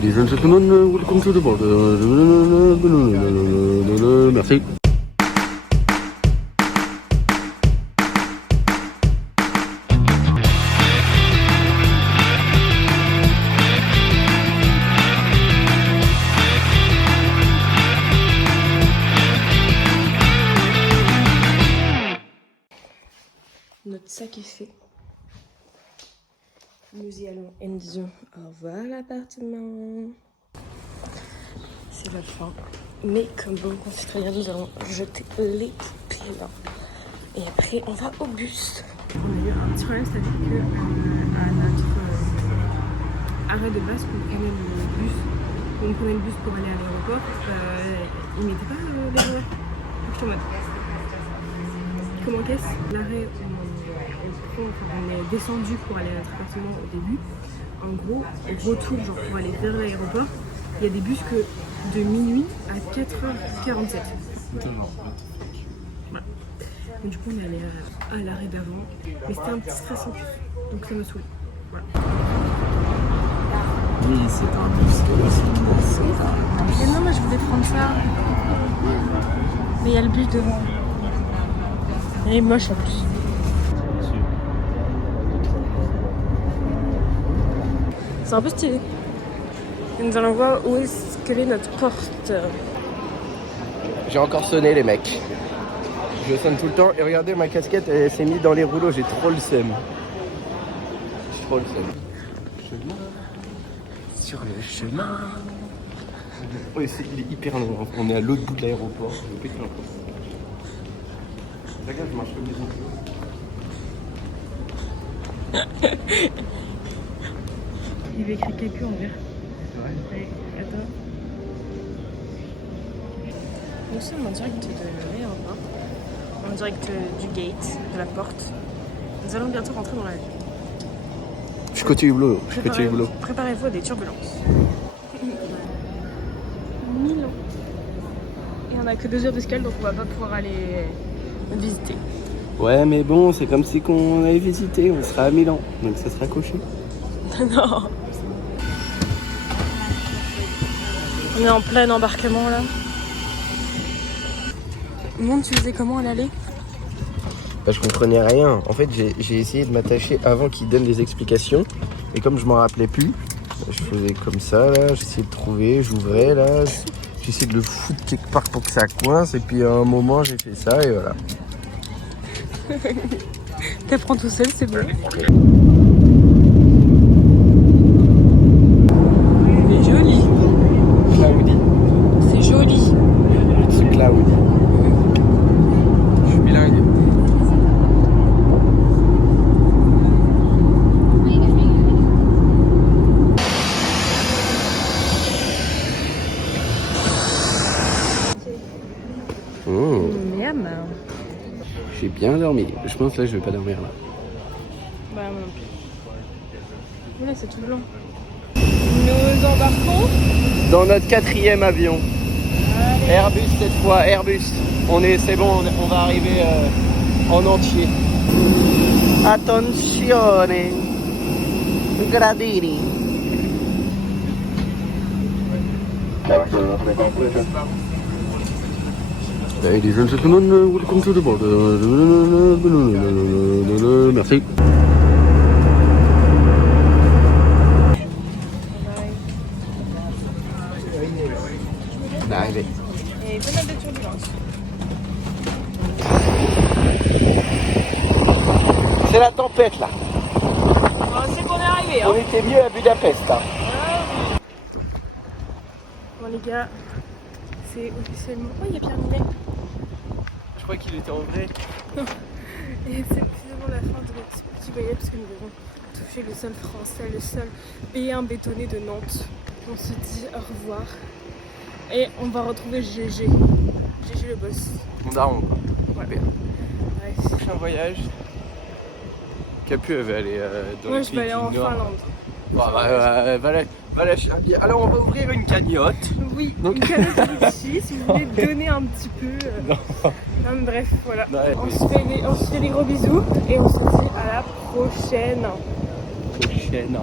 Ladies and gentlemen, welcome to the border. Merci. Notre sac est fait. Nous y allons et nous disons au revoir l'appartement. C'est la fin. Mais comme bon concitoyens, nous allons jeter les poubelles. Et après, on va au bus. On a eu un petit problème, c'est-à-dire que à notre arrêt de base, on prenait le bus pour aller à l'aéroport. Il n'était pas les horaires. Je suis en mode. Comment qu'est-ce? L'arrêt on est descendu pour aller à notre appartement au début. En gros, au retour, genre pour aller vers l'aéroport, il y a des bus que de minuit à 4h47. Voilà. Donc, du coup, on est allé à l'arrêt d'avant. Mais c'était un petit stress en plus. Donc ça me saoule. Voilà. Oui, c'est un bus. Mais non, moi je voulais prendre ça. Mais il y a le bus devant. Il est moche en plus. C'est un peu stylé. Et nous allons voir où est-ce qu'elle est notre porte. J'ai encore sonné les mecs. Je sonne tout le temps et regardez ma casquette elle s'est mise dans les rouleaux, j'ai trop le seum. J'ai trop le seum. Sur le chemin. Oh, il est hyper long, on est à l'autre bout de l'aéroport. Je vais péter un peu. Regarde, je marche comme des enfants. Il avait écrit quelqu'un en vert. Ouais. Allez, attends. Nous sommes en direct de l'aéroport, en direct du gate, de la porte. Nous allons bientôt rentrer dans la ville. Je suis côté boulot. Préparez-vous à des turbulences. Milan. Et on n'a que 2 heures d'escale, donc on va pas pouvoir aller visiter. Ouais, mais bon, c'est comme si on allait visiter, on sera à Milan, donc ça sera coché. Non. On est en plein embarquement là. Monde, tu faisais comment à l'aller? Bah, je comprenais rien. En fait, j'ai essayé de m'attacher avant qu'il donne des explications. Et comme je m'en rappelais plus, je faisais comme ça, là. J'essayais de trouver, j'ouvrais, là. J'essayais de le foutre quelque part pour que ça coince. Et puis à un moment, j'ai fait ça et voilà. T'apprends tout seul, c'est bon. C'est joli. Cloudy. C'est joli. C'est cloudy. Je suis bilingue. Miam. J'ai bien dormi. Je pense que là, je vais pas dormir là. Bah moi non plus. Voilà, c'est tout blanc. Nous embarquons Dans notre 4e avion. Allez. Airbus cette fois, Airbus. C'est bon, on va arriver en entier. Attenzione. Gradini. Ladies and gentlemen, welcome to the border. Merci. On est arrivé. Et pas mal de turbulences. C'est la tempête là. C'est qu'on est arrivé hein. On était mieux à Budapest là. Bon les gars, c'est officiellement... Oh, il y a Pierre Ninet. Je crois qu'il était en vrai. Et c'est officiellement la fin de notre petit voyage parce que nous avons touché le sol français, le sol B1 bétonné de Nantes. On se dit au revoir. Et on va retrouver GG. GG le boss. Mon daron quoi. Ouais. Ouais. Ouais. Prochain voyage. Capu avait aller dans Moi les je pays vais aller en du Nord. Finlande. Va la Charlie. Alors on va ouvrir une cagnotte. Oui, Donc... une canette de litchi, si vous voulez donner un petit peu. Non, mais bref, voilà. Ouais. On se fait des gros bisous et on se dit à la prochaine. Prochaine.